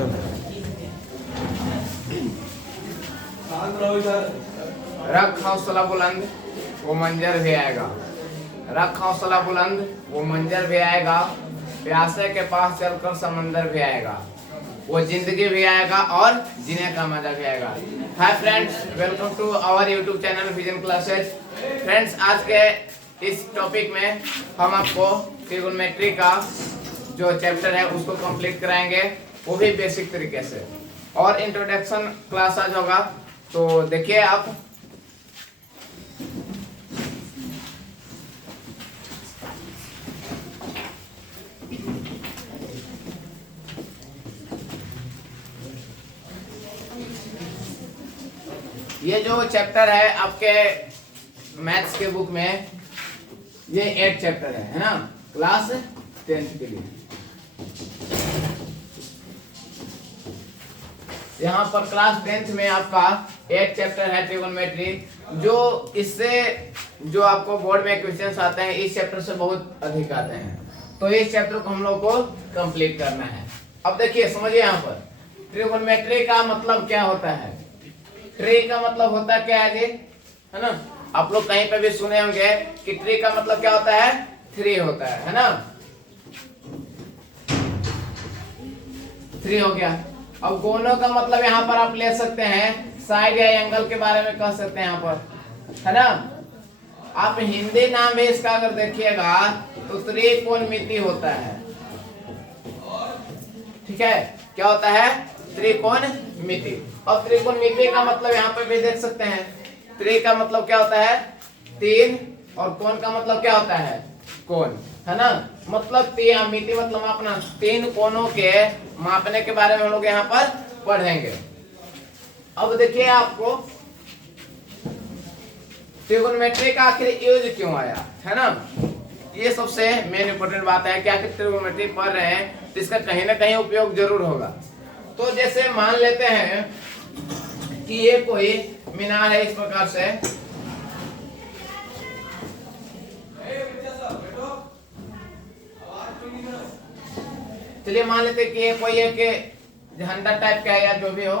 चल रख हौसला बुलंद वो मंजर भी आएगा। रख हौसला बुलंद वो मंजर भी आएगा। प्यासे के पास चलकर समंदर भी आएगा। वो जिंदगी भी आएगा और जीने का मजा भी आएगा। Hi friends, welcome to our YouTube channel vision classes. Friends, आज के इस टॉपिक में हम आपको ट्रिगोनोमेट्री का जो चैप्टर है उसको कंप्लीट कराएंगे, वो भी बेसिक तरीके से, और इंट्रोडक्शन क्लास आज होगा। तो देखिए आप, ये जो चैप्टर है आपके मैथ्स के बुक में, ये 8 चैप्टर है ना, क्लास 10th के लिए। यहाँ पर क्लास 10th में आपका 8 चैप्टर है ट्रिगोनोमेट्री, जो इससे जो आपको बोर्ड में क्वेश्चंस आते हैं इस चैप्टर से बहुत अधिक आते हैं। तो इस चैप्टर को हम लोग को कंप्लीट करना है। अब देखिए, समझिए, यहाँ पर ट्रिगोनोमेट्री का मतलब क्या होता है। ट्री का मतलब होता है क्या है जी, है ना। आप लोग कहीं पे भी सुने होंगे कि ट्री का मतलब क्या होता है, 3 होता है ना। 3 हो गया। अब कोनों का मतलब यहाँ पर आप ले सकते हैं साइड या एंगल के बारे में कह सकते हैं यहाँ पर, है ना। आप हिंदी नाम भी इसका अगर देखिएगा तो त्रिकोणमिति होता है। ठीक है, क्या होता है, त्रिकोणमिति। और त्रिकोणमिति का मतलब यहाँ पर भी देख सकते हैं। त्रि का मतलब क्या होता है, 3, और कोण का मतलब क्या होता है, कोण, है ना। मतलब मिति मतलब अपना 3 कोणों के मापने के बारे में हम लोग यहाँ पर पढ़ेंगे। अब देखिए, आपको ट्रिगोनोमेट्री का आखिर यूज क्यों आया, है ना। ये सबसे मेन इंपॉर्टेंट बात है कि आखिर ट्रिगोनोमेट्री पढ़ रहे हैं तो इसका कहीं ना कहीं उपयोग जरूर होगा। तो जैसे मान लेते हैं कि ये कोई मीनार है इस प्रकार से, चलिए मान लेते हैं कि ये कोई एक झंडा टाइप का है या जो भी हो,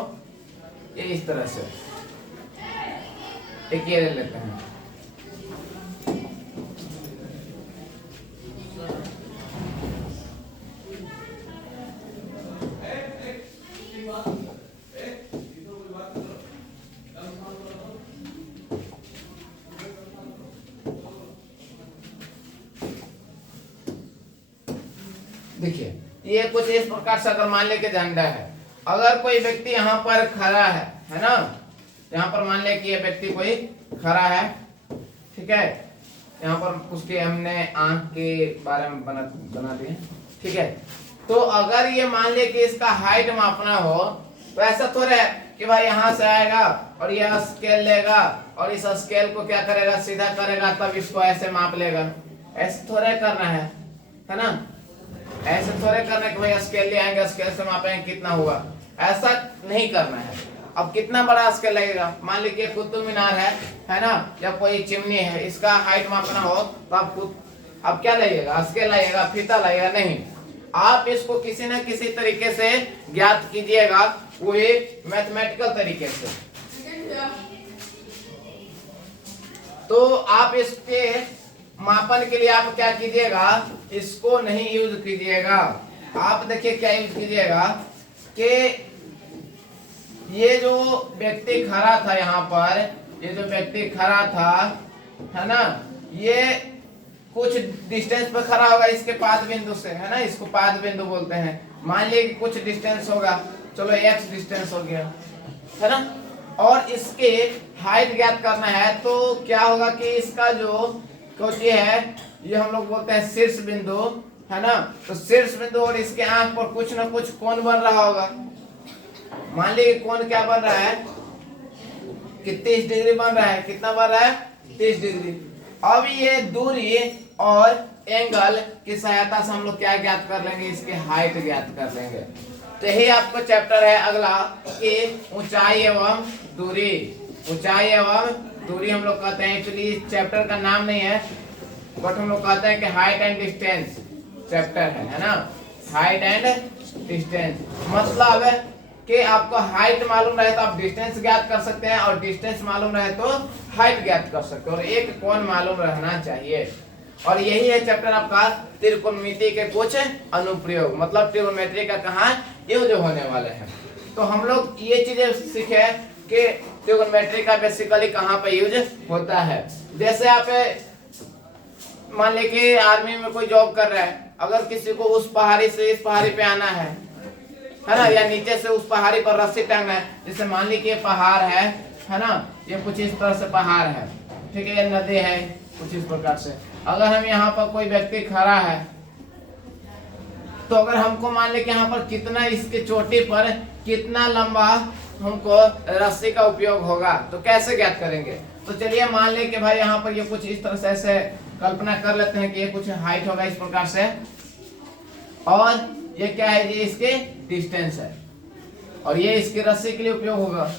ये इस तरह से एक ये ले लेते हैं। देखिए, ये कुछ इस प्रकार से अगर मान ले के झंडा है, अगर कोई व्यक्ति यहाँ पर खड़ा है ना, यहाँ पर मान ले कि ये व्यक्ति कोई खड़ा है, ठीक है। यहाँ पर उसके हमने आंख के बारे में बना दिए, ठीक है। तो अगर ये मान ले कि इसका हाइट मापना हो, तो ऐसा थोड़ा है कि भाई यहाँ से आएगा और यह स्केल लेगा और इस स्केल को क्या करेगा, सीधा करेगा, तब इसको ऐसे माप लेगा। ऐसे थोड़ा करना है ना। ऐसे थोड़े करना कि भाई स्केल ले आएंगे, स्केल से मापेंगे कितना हुआ, ऐसा नहीं करना है। अब कितना बड़ा स्केल लगेगा, मान लीजिए कुतुब मीनार है ना, या कोई चिमनी है, इसका हाइट मापना हो तो आप क्या लगेगा, स्केल लगेगा, फीता लगेगा, नहीं। आप इसको किसी न किसी तरीके से ज्ञात कीजिएगा, वो एक मैथमेटिकल तरीके से। तो आप इसके मापन के लिए आप क्या कीजिएगा, इसको नहीं यूज कीजिएगा। आप देखिए क्या यूज कीजिएगा कि ये जो व्यक्ति खड़ा था यहाँ पर, ये जो व्यक्ति खड़ा था, है ना, ये कुछ डिस्टेंस पर खड़ा होगा इसके पाद बिंदु से, है ना, इसको पाद बिंदु बोलते हैं। मान लीजिए कि कुछ डिस्टेंस होगा, चलो x डिस्टेंस हो गया, है ना, और इसके हाइट ज्ञात करना है। तो क्या होगा कि इसका जो ये है, ये हम लोग बोलते हैं शीर्ष बिंदु, है ना। तो शीर्ष बिंदु और इसके आंख पर कुछ ना कुछ कोण बन रहा होगा। मान लीजिए कोण क्या बन रहा है कि 30 डिग्री बन रहा है। कितना बन रहा है, 30 डिग्री। अब ये दूरी और एंगल की सहायता से हम लोग क्या ज्ञात कर लेंगे, इसके हाइट ज्ञात कर लेंगे। तो यही आपको चैप्टर है अगला कि ऊंचाई एवं दूरी। ऊंचाई एवं दूरी हम लोग कहते हैं, एक्चुअली इस चैप्टर का नाम नहीं है, बट हम लोग कहते हैं कि हाइट एंड डिस्टेंस चैप्टर है ना, हाइट एंड डिस्टेंस, मतलब कि आपको हाइट मालूम रहे तो आप डिस्टेंस ज्ञात कर सकते हैं, और डिस्टेंस मालूम रहे तो हाइट ज्ञात कर सकते हैं, और एक कोण मालूम रहना चाहिए। और यही है चैप्टर आपका त्रिकोणमिति के कुछ अनुप्रयोग, मतलब ट्रिग्नोमेट्री का कहाँ यूज होने वाले हैं। तो हम लोग ये चीजें सीखे कि ट्रिग्नोमेट्री का बेसिकली कहाँ पे यूज होता है। जैसे आप मान लीजिए कि आर्मी में कोई जॉब कर रहा है, अगर किसी को उस पहाड़ी से इस पहाड़ी पे आना है ना, या नीचे से उस पहाड़ी पर रस्सी टांगना है, जैसे मान लीजिए कि ये पहाड़ है ना, ये कुछ इस तरह से पहाड़ है, ठीक है, ये नदी है कुछ इस प्रकार से। अगर हम यहाँ पर कोई व्यक्ति खड़ा है, तो अगर हमको मान ले कि यहाँ पर कितना इसके चोटी पर कितना लंबा हमको रस्सी का उपयोग होगा, तो कैसे ज्ञात करेंगे। तो चलिए मान ले कि भाई यहाँ पर ये कुछ इस तरह से ऐसे कल्पना कर लेते हैं कि ये कुछ हाइट होगा इस प्रकार से, और ये क्या है, ये इसके डिस्टेंस है, और ये इसकी रस्सी के लिए उपयोग होगा।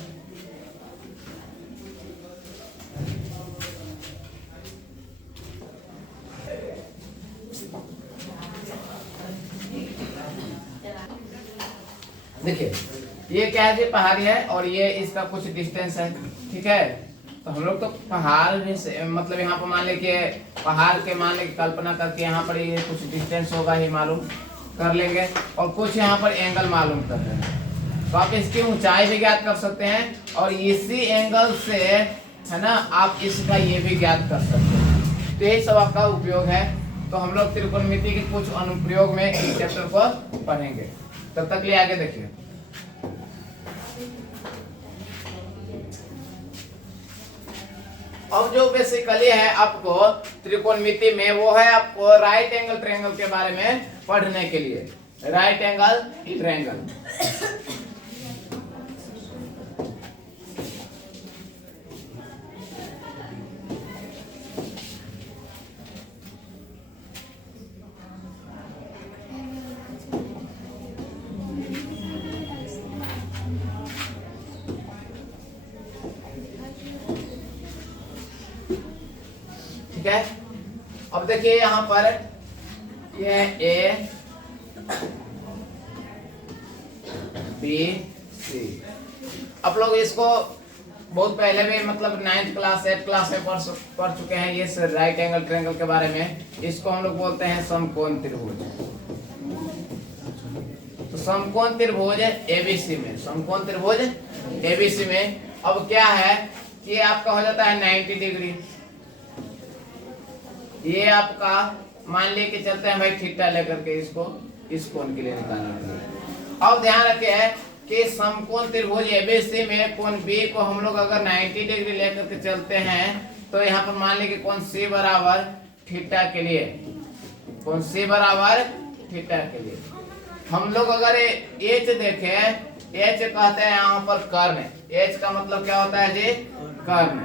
देखिए ये क्या है, पहाड़ी है और ये इसका कुछ डिस्टेंस है, ठीक है। तो हम लोग तो पहाड़ से मतलब यहाँ पर मान ले कि पहाड़ के मान ले कल्पना करके यहाँ पर ये कुछ डिस्टेंस होगा ही मालूम कर लेंगे, और कुछ यहाँ पर एंगल मालूम कर लेंगे, तो आप इसकी ऊंचाई भी ज्ञात कर सकते हैं, और इसी एंगल से है ना आप इसका ये भी ज्ञात कर सकते हैं। तो यही सब आपका उपयोग है। तो हम लोग त्रिकोणमिति के कुछ अनुप्रयोग में इस चैप्टर को पढ़ेंगे। तब तक लिए आगे देखिए। अब जो बेसिकली है आपको त्रिकोणमिति में, वो है आपको राइट एंगल ट्रायंगल के बारे में पढ़ने के लिए। राइट एंगल ट्रायंगल, ठीक है। अब देखिए यहाँ पर ये ए बी सी, आप लोग इसको बहुत पहले भी मतलब 9th क्लास 8th क्लास में पढ़ चुके हैं ये राइट एंगल ट्रायंगल के बारे में। इसको हम लोग बोलते हैं समकोण त्रिभुज। तो समकोण त्रिभुज एबीसी में, समकोण त्रिभुज एबीसी में अब क्या है कि आपका हो जाता है 90 डिग्री। ये आपका मान लिए कि चलते हैं भाई थीटा लेकर के इसको इस कोण के लिए निकालने के लिए। अब ध्यान रखिए कि समकोण त्रिभुज एबीसी में कोण बी को हम लोग अगर 90 डिग्री लेकर के चलते हैं, तो यहाँ पर मान लीजिए कि कोण सी बराबर थीटा के लिए, कोण सी बराबर थीटा के लिए हम लोग अगर एच देखें, एच कहते हैं यहाँ पर कर्ण। एच का मतलब क्या होता है जी, कर्ण।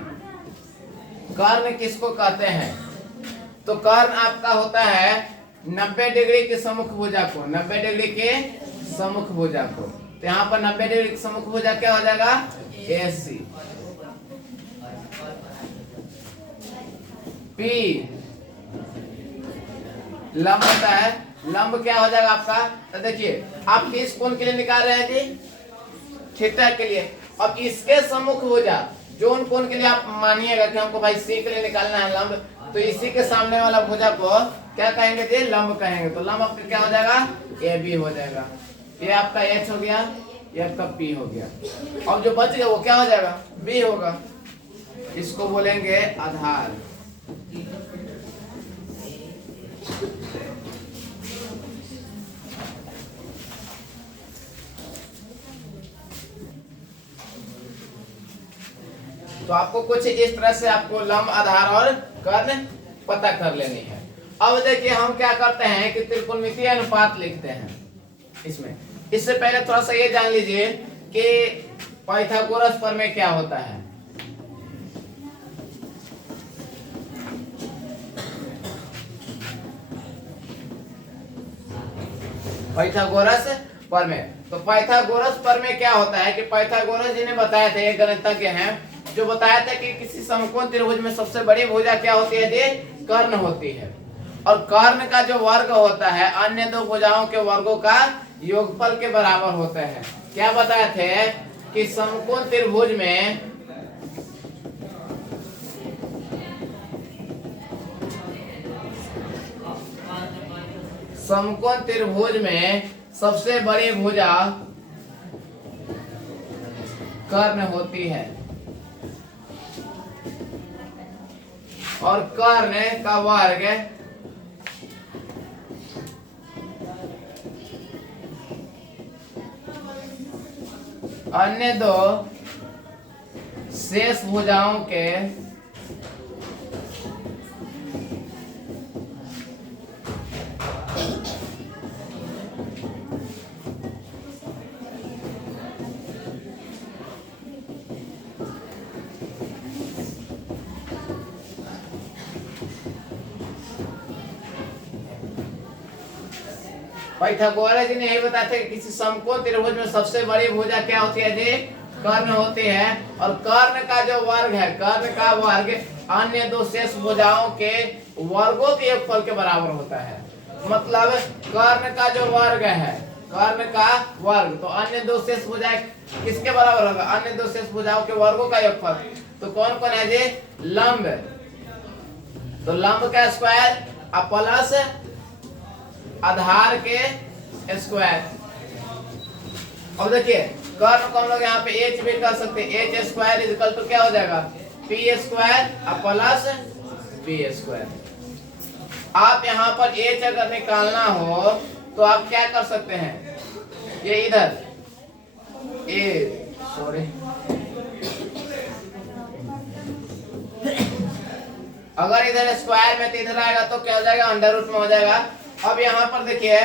कर्ण किसको कहते हैं, तो कर्ण आपका होता है 90 डिग्री के सम्मुख भुजा को, 90 डिग्री के सम्मुख भुजा को। तो यहाँ पर 90 डिग्री के सम्मुख भुजा क्या हो जाएगा, AC। P लंब होता है, लंब क्या हो जाएगा आपका, तो देखिए आप किस कोण के लिए निकाल रहे हैं जी, थीटा के लिए। अब इसके सम्मुख भुजा जोन कोण के लिए आप मानिएगा कि हमको भाई C के लिए निकालना है लंब, तो इसी के सामने वाला भुजा को क्या कहेंगे जी, लंब कहेंगे। तो लंब आपका क्या हो जाएगा, AB हो जाएगा। ये आपका H हो गया, ये आपका P हो गया। अब जो बच गया वो क्या हो जाएगा, B होगा। इसको बोलेंगे आधार। तो आपको कुछ इस तरह से आपको लंब, आधार और कर्ण पता कर लेनी है। अब देखिए हम क्या करते हैं कि त्रिकोणमितीय अनुपात लिखते हैं इसमें। इससे पहले थोड़ा सा ये जान लीजिए कि पाइथागोरस प्रमेय क्या होता है। पाइथागोरस प्रमेय, तो पाइथागोरस प्रमेय क्या होता है कि पाइथागोरस जी ने बताया था, ये गणितज्ञ हैं जो बताया था कि किसी समकोण त्रिभुज में सबसे बड़ी भुजा क्या होती है जी, कर्ण होती है। और कर्ण का जो वर्ग होता है अन्य दो भुजाओं के वर्गों का योगफल के बराबर होते हैं। क्या बताए थे कि समकोण त्रिभुज में सबसे बड़ी भुजा कर्ण होती है और कर्ण का वर्ग अन्य दो शेष भुजाओं के पाइथागोरस जी ने यही बताया था कि किसी समकोण त्रिभुज में सबसे बड़ी भुजा क्या होती है जी? कर्ण होती है और कर्ण का जो वर्ग है, कर्ण का वर्ग अन्य दो शेष भुजाओं के वर्गों के योगफल के बराबर होता है। मतलब कर्ण का जो वर्ग है, कर्ण का वर्ग, तो अन्य दो शेष भुजाएं किसके बराबर होगा? अन्य दो शेष भुजाओं के वर्गों का योगफल। तो कौन कौन है जी? लंब, तो लंब का स्क्वायर प्लस आधार के स्क्वायर। अब देखिए कर्ण को हम लोग यहाँ पे एच भी कर सकते हैं, एच स्क्वायर इक्वल टू क्या हो जाएगा? P square plus B square. आप यहाँ पर एच अगर निकालना हो तो आप क्या कर सकते हैं? ये इधर अगर इधर स्क्वायर में तो इधर आएगा तो क्या हो जाएगा? अंडर रूट में हो जाएगा। अब यहाँ पर देखिए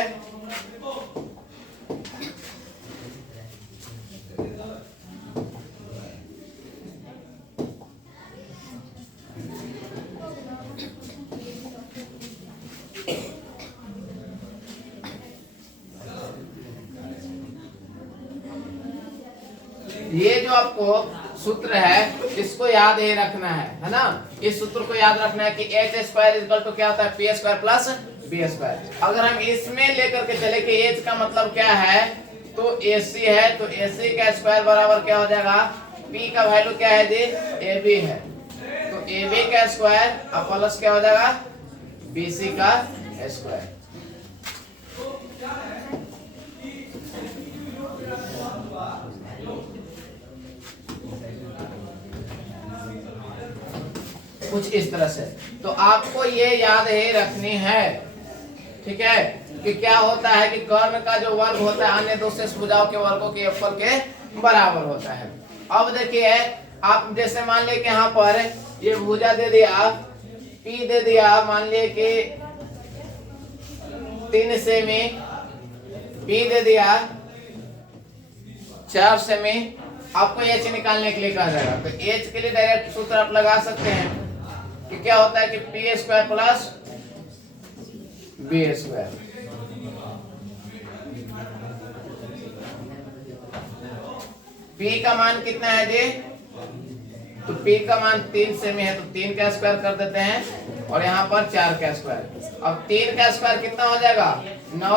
ये जो आपको सूत्र है इसको याद ही रखना है ना? इस सूत्र को याद रखना है कि एच स्क्वायर इक्वल टू क्या होता है? P square plus B square. अगर हम इसमें लेकर के चले कि एच का मतलब क्या है, तो एसी है, तो एसी का स्क्वायर बराबर क्या हो जाएगा? पी का वैल्यू क्या है जी? ए बी है, तो ए बी का स्क्वायर प्लस क्या हो जाएगा? बीसी का स्क्वायर। कुछ इस तरह से तो आपको ये याद ही रखनी है, ठीक है, कि क्या होता है कि कर्ण का जो वर्ग होता है अन्य दो शेष भुजाओं के वर्गों के योगफल के बराबर होता है। अब देखिए आप जैसे मान लिया कि यहाँ पर ये भुजा दे दिया, पी दे दिया, मान लिए कि 3 सेमी, बी दे दिया 4 सेमी, आपको एच निकालने के लिए कहा जाएगा। तो एच के लिए डायरेक्ट सूत्र आप लगा सकते हैं कि क्या होता है कि P square plus B square. पी का मान कितना है जी? तो पी का मान 3 सेमी है, तो 3 का स्क्वायर कर देते हैं और यहाँ पर 4 का स्क्वायर। अब 3 का स्क्वायर कितना हो जाएगा? 9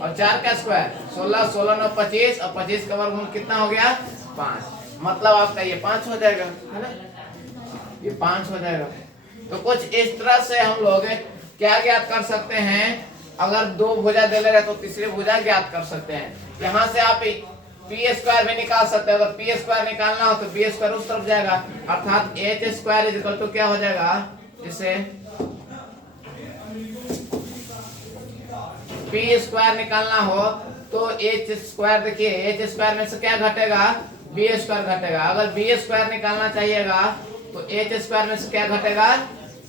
और 4 का स्क्वायर 16, 16 9 25 और 25 का वर्गमूल कितना हो गया? 5। मतलब आपका ये 5 हो जाएगा, है ना? ये 5 हो जाएगा। तो कुछ इस तरह से हम लोग क्या ज्ञात कर सकते हैं? अगर 2 भुजा दे ले रहे तो तीसरी भुजा ज्ञात कर सकते हैं। यहाँ से आप पी स्क्वायर भी निकाल सकते हैं। अगर पी स्क्वायर निकालना हो तो बी स्क्वायर उस तरफ जाएगा, अर्थात H square is equal to क्या हो जाएगा? इसे पी स्क्वायर निकालना हो तो एच स्क्वायर, देखिए एच स्क्वायर में से क्या घटेगा? बी स्क्वायर घटेगा। अगर बी स्क्वायर निकालना चाहिएगा तो एच स्क्वायर में से क्या घटेगा?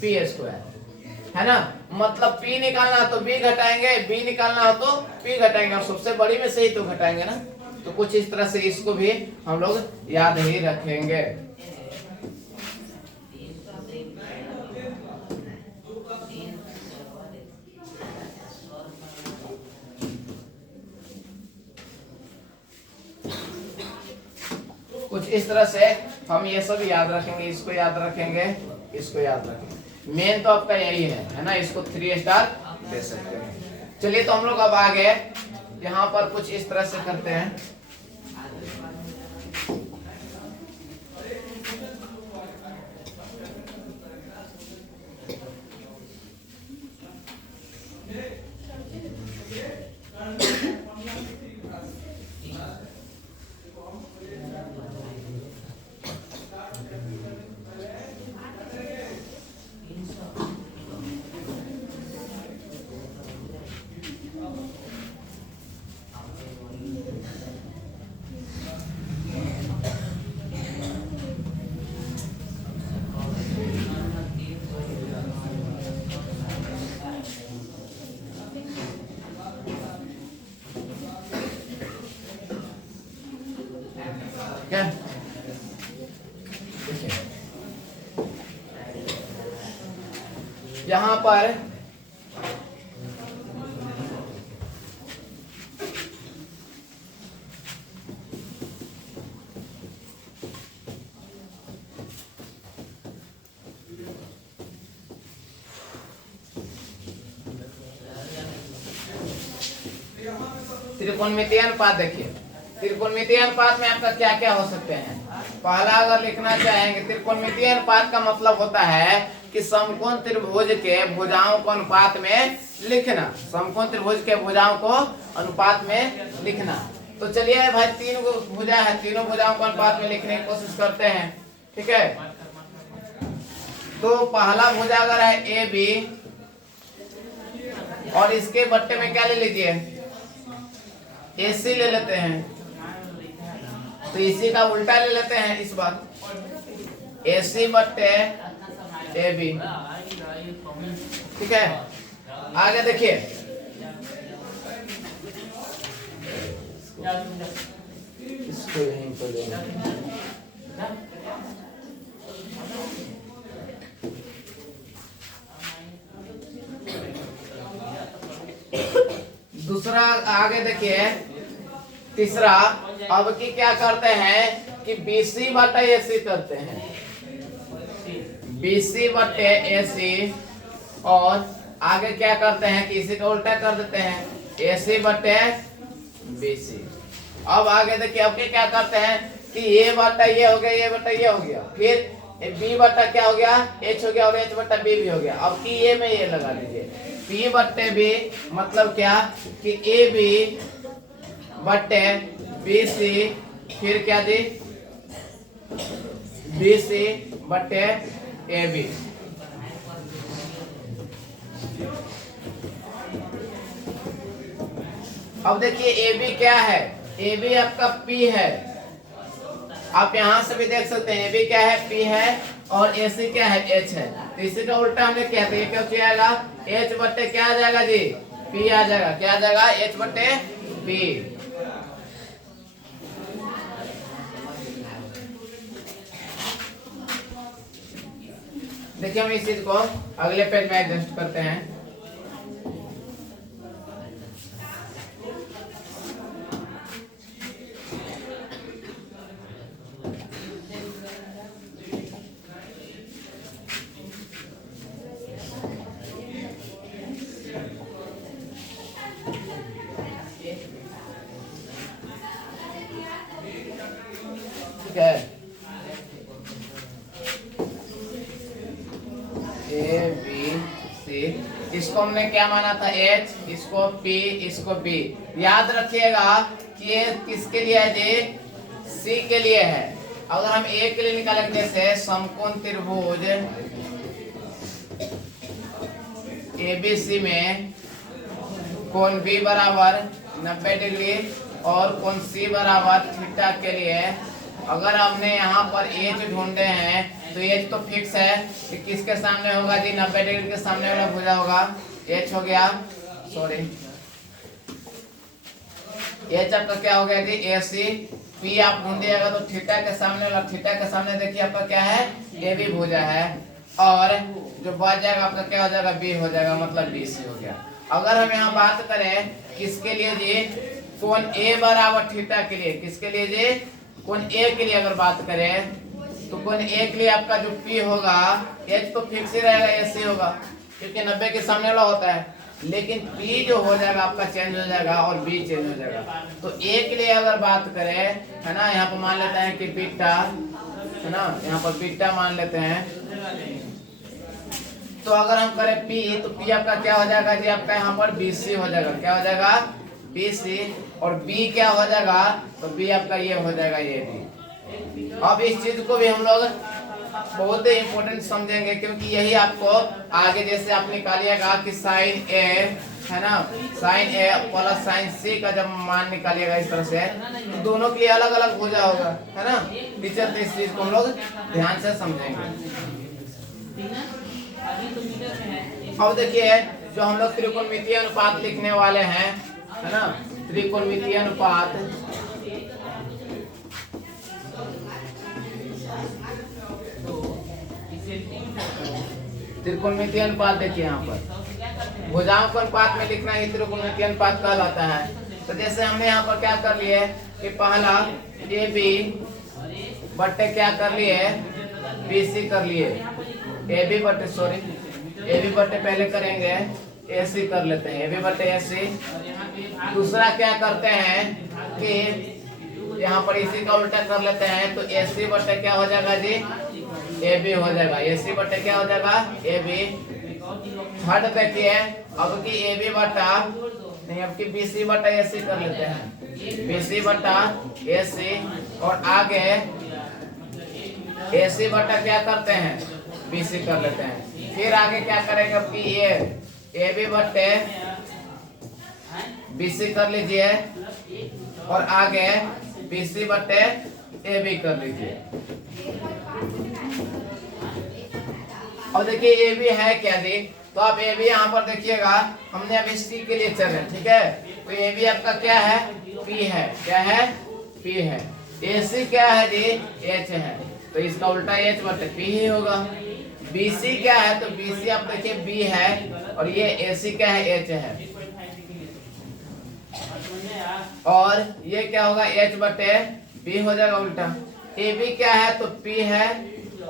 पी स्क्वायर, है ना? मतलब P निकालना हो तो B घटाएंगे, B निकालना हो तो P घटाएंगे और सबसे बड़ी में से ही तो घटाएंगे ना। तो कुछ इस तरह से इसको भी हम लोग याद ही रखेंगे। कुछ इस तरह से हम ये सब याद रखेंगे, इसको याद रखेंगे, इसको याद रखेंगे। मेन तो आपका यही है ना? इसको 3 स्टार दे सकते हैं। चलिए तो हम लोग अब आगे यहाँ पर कुछ इस तरह से करते हैं। क्या यहाँ पर त्रिकोणमितीय अनुपात देखिए, त्रिकोणमितीय अनुपात में आपका क्या क्या हो सकते हैं। पहला अगर लिखना चाहेंगे, त्रिकोणमितीय अनुपात का मतलब होता है कि समकोण त्रिभुज के भुजाओं को अनुपात में लिखना, समकोण त्रिभुज के भुजाओं को अनुपात में लिखना। तो चलिए भाई, तीन भुजा है, तीनों भुजाओं को अनुपात में लिखने की कोशिश करते हैं। ठीक है, तो पहला भुजा अगर है ए बी, और इसके बट्टे में क्या ले लीजिए, AC ले लेते हैं। तो इसी का उल्टा ले लेते हैं इस बार, AC बट्टे AB। ठीक है, आगे देखिए, इसको यहीं पर दूसरा आगे देखिए, तीसरा अब की क्या करते हैं कि BC बटे AC करते हैं, BC बटे AC, और आगे क्या करते हैं कि इसी का उल्टा कर देते हैं, AC बटे BC। अब आगे देखिए, अब के क्या करते हैं कि ये बटा ये हो गया, ये बटा ये हो गया, फिर B बटा क्या हो गया, H हो गया, और H बटा B भी हो गया। अब की ये में ये लगा लीजिए, P बटे B मतलब क्या कि AB बटे BC, फिर क्या जी, BC बटे AB। अब देखिए AB क्या है, AB आपका P है, आप यहां से भी देख सकते हैं। AB क्या है, P है, और AC क्या है, H है। तो इसी का उल्टा हमने क्या था, ये क्या जाएगा, H बटे क्या आ जाएगा जी, P आ जाएगा। क्या आ जाएगा, H बटे P। देखिए, हम इस चीज को अगले पेज में एडजस्ट करते हैं। ठीक है, A B C, इसको हमने क्या माना था, H, इसको P, इसको B। याद रखिएगा कि ये किसके लिए है जी, C के लिए है। अगर हम A के लिए निकालेंगे, जैसे समकोण त्रिभुज ABC में कोण B बराबर 90 डिग्री और कोण C बराबर थीटा के लिए अगर हमने यहाँ पर H ढूंढे हैं, तो H तो फिक्स है कि किसके सामने होगा जी, 90 डिग्री के सामने वाला भुजा होगा, H हो गया, सॉरी H आपका क्या हो गया जी, AC। P आप ढूंढिएगा तो थीटा के सामने वाला, थीटा के सामने देखिए आपका क्या है, AB भुजा है, और जो बच जाएगा आपका क्या हो जाएगा, B हो जाएगा, मतलब BC हो गया। अगर हम यहाँ बात करें किसके लिए जी, कोण A बराबर थीटा के लिए, किसके लिए जी, कोण A के लिए अगर बात करें, तो कोण A के लिए आपका जो P होगा, H तो फिक्स ही रहेगा, AC होगा, क्योंकि 90 के सामने वाला होता है। लेकिन पी जो हो जाएगा आपका चेंज हो जाएगा और बी चेंज हो जाएगा। तो ए के लिए अगर बात करें, है ना, यहाँ पर मान लेते हैं कि बीटा, है ना, यहाँ पर बीटा मान लेते हैं। तो अगर हम करें पी, तो पी आपका क्या हो जाएगा जी, आपका यहाँ पर BC हो जाएगा। क्या हो जाएगा? BC। और बी क्या हो जाएगा? तो बी आपका ये हो जाएगा, ये बी। अब इस चीज को भी हम लोग बहुत ही इंपॉर्टेंट समझेंगे, क्योंकि यही आपको आगे जैसे आप निकालिएगा कि साइन ए, है ना, साइन ए प्लस साइन सी का जब मान निकालिएगा इस तरह से, तो दोनों के लिए अलग अलग भुजा होगा, है ना टीचर। तो इस चीज को हम लोग ध्यान से समझेंगे। अब देखिए, जो हम लोग त्रिकोणमितीय अनुपात लिखने वाले हैं, है ना, त्रिकोणमितीय अनुपात, त्रिकोणमितीय अनुपात देखिए यहाँ पर भुजाओं के अनुपात में लिखना ही त्रिकोणमितीय अनुपात कहलाता है। तो जैसे हमने यहाँ पर क्या कर लिए कि पहला ए बी बट्टे क्या कर लिए, BC कर लिए, ए बी बट्टे पहले करेंगे, AC कर लेते हैं, AB बट्टे AC। दूसरा क्या करते हैं कि यहाँ पर इसी का उल्टा कर लेते हैं, तो AC बट्टे क्या हो जाएगा जी, AB हो जाएगा। AC बट्टे क्या हो जाएगा, AB। थर्ड देखिए, अब की AB बट्टा नहीं, अब की BC बट्टा AC कर लेते हैं, BC बट्टा AC। और आगे AC बट्टा क्या करते हैं, BC कर लेते हैं। फिर आगे क्या करेंगे, अब की ये AB बट्टे BC कर लीजिए, और आगे BC बट्टे AB कर लीजिए। और देखिए ए बी है क्या जी, तो आप ए बी यहाँ पर देखिएगा, हमने अभी C के लिए चले, ठीक है। तो ए बी आपका क्या है, P है। क्या है, P है। AC क्या है जी, H है। तो इसका उल्टा H बटे P ही होगा। BC क्या है, तो BC आप देखिए B है, और ये AC क्या है, H है। और ये क्या होगा, H बटे B हो जाएगा उल्टा। AB क्या है, तो P है,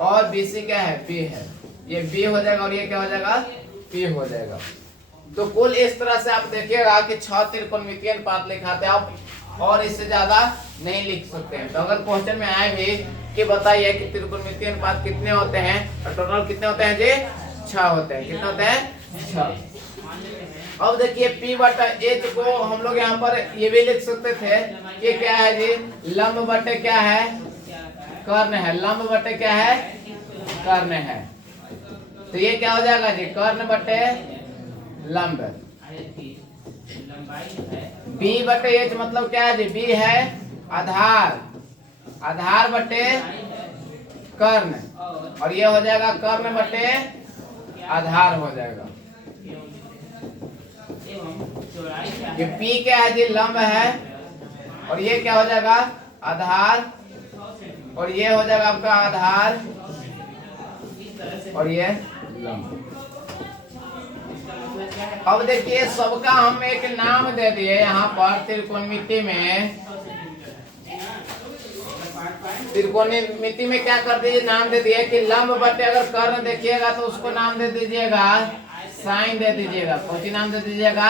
और BC क्या है, P है। ये B हो जाएगा, और ये क्या हो जाएगा, P हो जाएगा। तो कुल इस तरह से आप देखिएगा कि 6 त्रिकोणमितीय अनुपात लिखाते हैं आप, और इससे ज्यादा नहीं लिख सकते हैं। तो अगर क्वेश्चन में आए भी कि बताइए कि त्रिकोणमितीय अनुपात कितने होते हैं, और टोटल कितने होते हैं जी, 6 होते हैं। कितने होते हैं, 6। अब देखिए P बटा H को हम लोग यहाँ पर ये भी लिख सकते थे कि क्या है जी, लंब बटे क्या है, कर्ण है। लंब बटे क्या है, कर्ण है। तो ये क्या हो जाएगा जी, कर्ण बटे लंब। B बटे H मतलब क्या है जी, B है आधार, आधार बटे कर्ण, और ये हो जाएगा कर्ण बटे आधार हो जाएगा। ये P क्या है जी, लंब है, और ये क्या हो जाएगा, आधार, और ये हो जाएगा आपका आधार, और ये लंब। अब देखिए सबका हम एक नाम दे दिए यहाँ पर त्रिकोणमिति में। त्रिकोणमिति में क्या कर दीजिए, नाम दे दिए कि लंब बटे अगर कर्ण देखिएगा तो उसको नाम दे दीजिएगा साइन, दे दीजिएगा। कौन सी नाम दे दीजिएगा,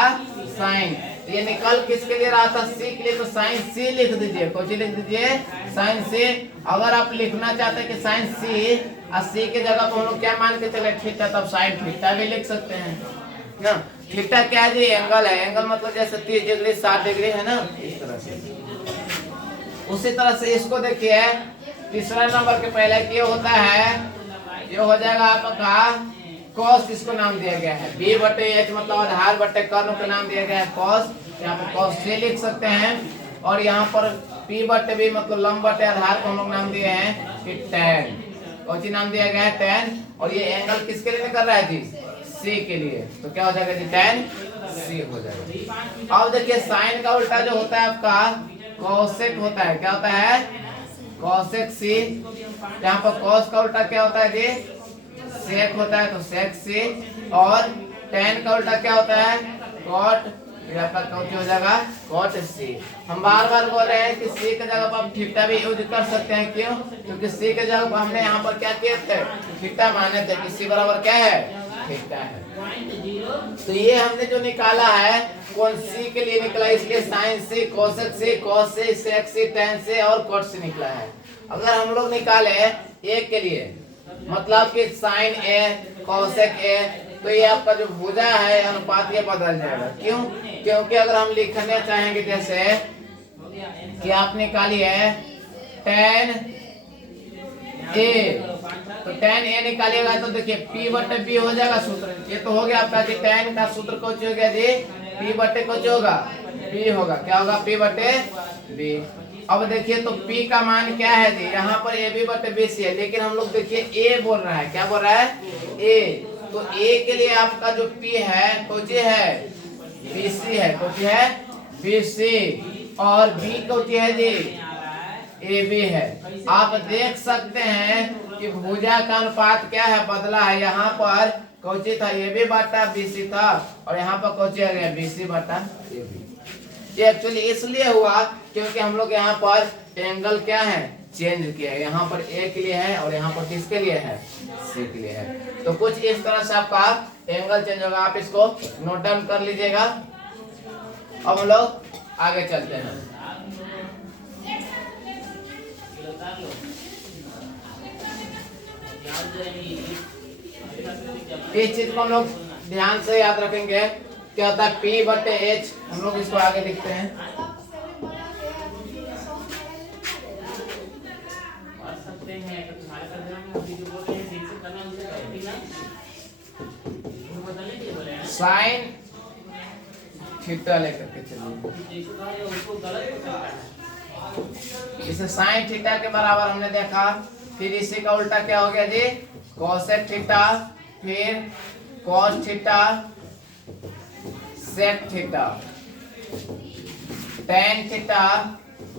साइन। ये निकल किसके लिए रहा था, सी के लिए, तो साइन सी लिख दीजिए। कौन सी लिख दीजिए, साइन सी। अगर आप लिखना चाहते हैं कि साइन सी, और सी के जगह पर हम लोग क्या मान के चले, थीटा, तब साइन थीटा भी लिख सकते हैं ना। थीटा क्या है जी, एंगल है। एंगल मतलब जैसे 30 डिग्री 60 डिग्री है ना, इस तरह से। उसी तरह से इसको देखिए, तीसरा नंबर के पहले ये होता है, ये हो जाएगा आपका कॉस, इसको नाम दिया गया है। B बटे H मतलब आधार बटे कर्ण का नाम दिया गया है कॉस। यहाँ पर कॉस से लिख सकते हैं। और यहाँ पर P बटे B मतलब लंब बटे आधार को हम लोग नाम दिए हैं कि tan। कौन सी नाम दिया गया है, tan। और ये एंगल किसके लिए कर रहा है जी, C के लिए। तो क्या हो जाएगा जी, tan C हो जाएगा। अब देखिए साइन का उल्टा जो होता है आपका कोसेक होता है। क्या होता है, कोसेक C। यहाँ पर कॉस का उल्टा क्या होता है जी, सेक होता है, तो सेक सी। और tan का उल्टा क्या होता है, कॉट। आपका हो जाएगा कॉट सी। हम बार बार बोल रहे हैं कि सी के जगह पर आप थीटा भी यूज कर सकते हैं। क्यों, क्योंकि सी के जगह पर हमने यहाँ पर क्या किए थे, थीटा माने थे कि सी बराबर क्या है, थीटा है। तो ये हमने जो निकाला है कौन सी के लिए निकला, इसलिए साइन से, कोसेक से, कॉस से, सेक से, टेन से और कॉट से निकला है। अगर हम लोग निकाले ए के लिए, मतलब कि साइन ए, कोसेक ए, तो ये आपका जो भुजा है अनुपात ये बदल जाएगा। क्यों? क्योंकि अगर हम लिखने चाहेंगे जैसे कि आप निकालिए टेन ए, तो टेन ए निकालिएगा तो देखिए पी बटे बी हो जाएगा सूत्र। ये तो हो गया आपका जी, टेन का सूत्र कौन हो गया जी, पी बटे कौन होगा, बी होगा। क्या होगा, पी बटे बी। अब देखिए तो P का मान क्या है जी, यहाँ पर ए बी बटे बी सी है, लेकिन हम लोग देखिए A बोल रहा है, क्या बोल रहा है, A। तो A के लिए आपका जो P है कोची है, BC है, कोची है BC, और B कोची है जी, AB है। आप देख सकते हैं कि भुजा का अनुपात क्या है, बदला है। यहाँ पर कोची था, AB बटा BC था, और यहाँ पर कोची आ गया BC बटा AB। ये एक्चुअली इसलिए हुआ क्योंकि हम लोग यहाँ पर एंगल क्या है, चेंज किया है। यहाँ पर ए के लिए है और यहाँ पर किसके लिए है, सी के लिए है। तो कुछ इस तरह से आपका एंगल चेंज होगा, आप इसको नोट डाउन कर लीजिएगा। अब हम लोग आगे चलते हैं। इस चीज को हम लोग ध्यान से याद रखेंगे, क्या होता है P बटे H। हम लोग इसको आगे लिखते हैं। साइन थीटा लेकर के चलिए, इसे साइन थीटा के बराबर हमने देखा। फिर इसी का उल्टा क्या हो गया जी, कोसेक थीटा, फिर cos theta, sec theta, tan theta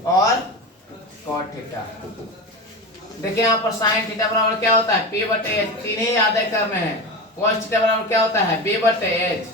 और कॉट थीटा। देखिए यहाँ पर साइन थीटा बराबर क्या होता है, P बटे H, तीन ही याद करने हैं। कॉस थीटा बराबर क्या होता है, B बटे H,